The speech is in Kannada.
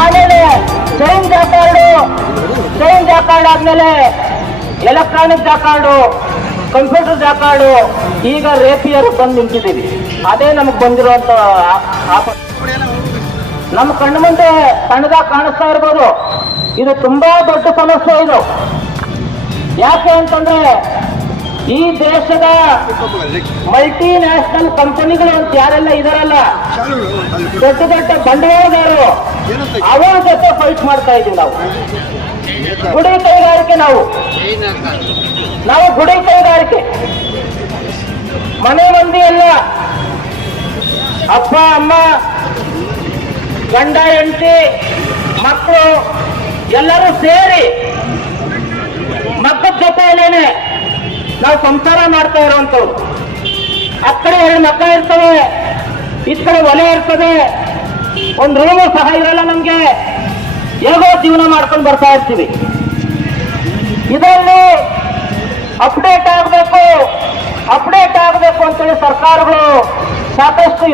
ಆಮೇಲೆ ಚೈನ್ ಜಾಕಾರ್ಡ್ ಆದ್ಮೇಲೆ ಎಲೆಕ್ಟ್ರಾನಿಕ್ ಜಾಕಾರ್ಡು, ಕಂಪ್ಯೂಟರ್ ಜಾಕಾರ್ಡು, ಈಗ ರೇಪಿಯರ್ ಬಂದು ನಿಂತಿದ್ದೀವಿ. ಅದೇ ನಮಗೆ ಬಂದಿರುವಂತ ನಮ್ಮ ಕಣ್ಣು ಮುಂದೆ ಸಣ್ಣದಾಗಿ ಕಾಣಿಸ್ತಾ ಇರ್ಬೋದು. ಇದು ತುಂಬಾ ದೊಡ್ಡ ಸಮಸ್ಯೆ. ಇದು ಯಾಕೆ ಅಂತಂದ್ರೆ ಈ ದೇಶದ ಮಲ್ಟಿ ನ್ಯಾಷನಲ್ ಕಂಪನಿಗಳು ಅಂತ ಯಾರೆಲ್ಲ ಇದಾರಲ್ಲ, ದೊಡ್ಡ ದೊಡ್ಡ ಬಂಡವಾಳಗಾರರು, ಅವರ ಜೊತೆ ಫೈಟ್ ಮಾಡ್ತಾ ಇದ್ದೀವಿ ನಾವು. ಗುಡಿ ಕೈಗಾರಿಕೆ, ನಾವು ಗುಡಿ ಕೈಗಾರಿಕೆ, ಮನೆ ಮಂದಿ ಎಲ್ಲ ಅಪ್ಪ ಅಮ್ಮ ಗಂಡ ಹೆಂಡತಿ ಮಕ್ಕಳು ಎಲ್ಲರೂ ಸೇರಿ ಮಕ್ಕಳ ಜೊತೆಯಲ್ಲೇನೆ ನಾವು ಸಂಸಾರ ಮಾಡ್ತಾ ಇರುವಂತವ್ರು. ಆ ಕಡೆ 2 ಮಕ್ಕಳು ಇರ್ತವೆ, ಈ ಕಡೆ ಒಲೆ ಇರ್ತದೆ, ಒಂದು ರೂಮು ಸಹ ಇರಲ್ಲ ನಮ್ಗೆ. ಹೇಗೋ ಜೀವನ ಮಾಡ್ಕೊಂಡು ಬರ್ತಾ ಇರ್ತೀವಿ. ಇದರಲ್ಲಿ ಅಪ್ಡೇಟ್ ಆಗಬೇಕು ಅಂತೇಳಿ ಸರ್ಕಾರಗಳು ಸಾಕಷ್ಟು